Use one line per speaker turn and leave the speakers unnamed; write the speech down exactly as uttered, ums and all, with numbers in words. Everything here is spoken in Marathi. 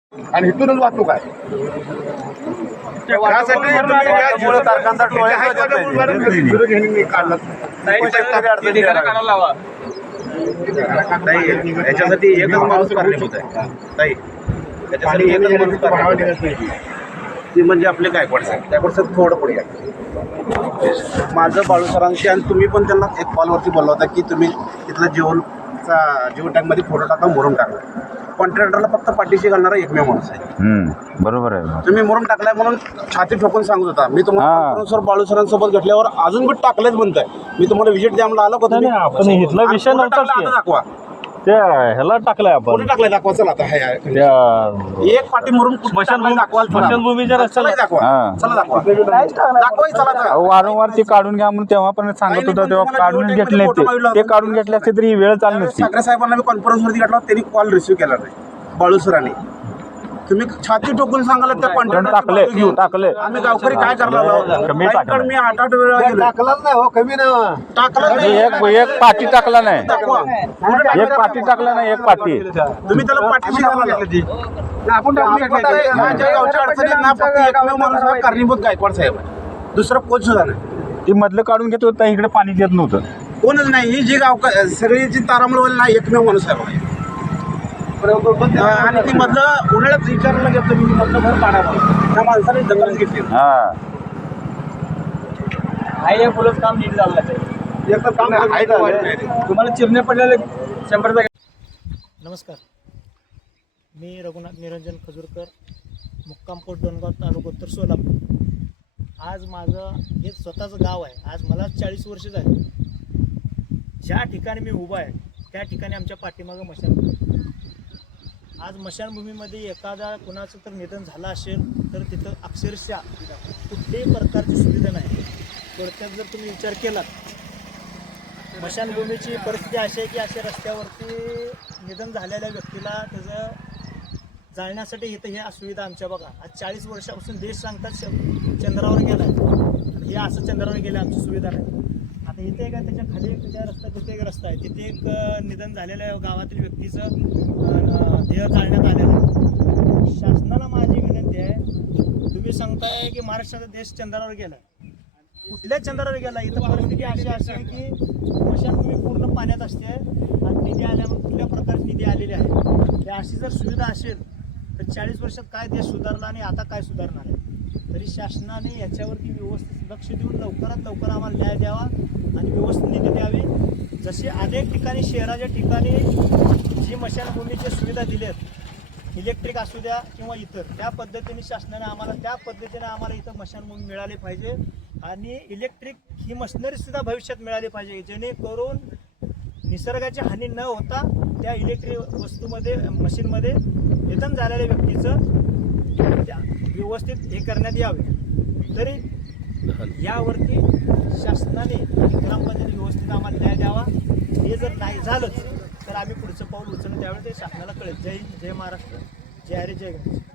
आणि इथूनच वाहतूक आहे.
याच्यासाठी एकच माणूस कारणीभूत आहे ताई, त्याच्यासाठी एकच माणूस कारणीभूत आहे ती म्हणजे आपले गायकवाड साहेब. गायकवाड साहेब थोडं पुढे घ्या. माझं बाळू सरांशी आणि तुम्ही पण त्यांना एक कॉलवरती बोलला होता की तुम्ही तिथला जेवणचा जेवण टँकमध्ये फोटो टाका, मुरुम टाकला. कॉन्ट्रॅक्टरला फक्त पाठीशी घालणारा एकमेव माणूस आहे.
बरोबर आहे.
तुम्ही मुरुम टाकलाय म्हणून छाती ठोकून सांगत होता. मी तुम्हाला सर बाळू सरांसोबत घेतल्यावर अजून पण टाकलेच म्हणताय. मी तुम्हाला विजिट द्यायला आलो का तुम्ही?
आपण इथला विषय नव्हता.
दाखवा
त्या ह्याला टाकलाय आपण.
कुठे टाकलाय दाखवा. चला आता हाय
त्या
एक पाठी मुरुम दाखवा.
स्मशानभूमीच्या रस्त्याला
दाखवा. चला दाखवा. दाखवा चला.
वारंवार ते काढून घ्या म्हणून तेव्हा पण सांगत होता, तेव्हा काढूनच घेतले ते ते काढून घेतले असते तरी वेळ चालली नसती.
ठाकरे साहेबांना मी कॉन्फरन्सवरती घेतला, त्यांनी कॉल रिसिव्ह केला नाही बाळू सरांनी. तुम्ही छाती ठोकून सांगाल त्या कॉन्ट्रॅक्टर
टाकले टाकले
आम्ही गावकरी काय करणार
कमी टाकलं.
मी आठ आठ वेळा गेलो.
टाकलाच नाही हो, कमी ना
टाकलं नाही.
एक एक पाठी टाकला नाही,
दाखवा.
एक पाठी टाकला नाही, एक पाठी.
तुम्ही त्याला पाठीशी घाला. आपण माझ्या गावच्या अडचणीत ना फक्त एकमेव माणूस हा कारणीभूत गायकवाड साहेब आहे. दुसरं कोण सुद्धा नाही.
ती मधलं काढून घेत होता, इकडे पाणी देत नव्हतं.
कोणच नाही. ही जी गाव सगळी जी तारामळ नाही एकमेव माणूस साहेब आहे. आणि ती मधलं उन्हाळ्यात विचारायला घेतो मी मधलं घर काढावं. त्या माणसाने दंगल घेतली.
हा
फुलंच काम नीट झालं नाही.
एकतर काम आहे का वाईट नाही.
तुम्हाला चिरणे पडलेले शंभर टक्के.
नमस्कार, मी रघुनाथ निरंजन खजूरकर, मुक्काम पोट डोणगाव, तालुका उत्तर सोलापूर. आज माझं हे स्वतःचं गाव आहे. आज मला चाळीस वर्ष झाली. ज्या ठिकाणी मी उभा आहे त्या ठिकाणी आमच्या पाठीमागं मशानभूमी. आज मशानभूमीमध्ये एखादा कुणाचं तर निधन झालं असेल तर तिथं अक्षरशः कुठल्याही प्रकारची सुविधा नाही. थोडक्यात जर तुम्ही विचार केलात, मशानभूमीची परिस्थिती अशी आहे की अशा रस्त्यावरती निधन झालेल्या व्यक्तीला त्याचं जाळण्यासाठी इथं हे असुविधा आमच्या बघा. आज चाळीस वर्षापासून देश सांगतात चंद्रावर गेला आहे आणि हे असं चंद्रावर गेलं, आमची सुविधा नाही. आता इथे एक त्याच्या खाली एक त्या रस्ता, तिथे एक रस्ता आहे, तिथे एक निधन झालेल्या गावातील व्यक्तीचं देह जाळण्यात आलेलं आहे. शासनाला माझी विनंती आहे, तुम्ही सांगताय की महाराष्ट्राचा देश चंद्रावर गेला, कुठल्या चंद्रावर गेला? इथं परिस्थिती अशी अशी आहे की मशानभूमी पूर्ण पाण्यात असते आणि निधी आल्यामुळे कुठल्या प्रकारची निधी आलेली आहे. त्या अशी जर सुविधा असेल तर चाळीस वर्षात काय देश सुधारला आणि आता काय सुधारणार आहे. तरी शासनाने याच्यावरती व्यवस्थित लक्ष देऊन लवकरात लवकर आम्हाला न्याय द्यावा आणि व्यवस्थित निधी द्यावी. जसे अनेक ठिकाणी शहराच्या ठिकाणी जी मशानभूमीची सुविधा दिल्यात, इलेक्ट्रिक असू द्या किंवा इतर, त्या पद्धतीने शासनाने आम्हाला त्या पद्धतीने आम्हाला इथं मशानभूमी मिळाली पाहिजे आणि इलेक्ट्रिक ही मशिनरीसुद्धा भविष्यात मिळाली पाहिजे, जेणेकरून निसर्गाची हानी न होता त्या इलेक्ट्रिक वस्तूमध्ये मशीनमध्ये निधन झालेल्या व्यक्तीचं व्यवस्थित हे करण्यात यावे. तरी यावरती शासनाने आणि ग्रामपंचायतीने व्यवस्थित आम्हाला न्याय द्यावा. हे जर नाही झालंच तर आम्ही पुढचं पाऊल उचलू, त्यावेळी ते शासनाला कळेल. जय हिंद, जय महाराष्ट्र, जय हरी, जय गणेश.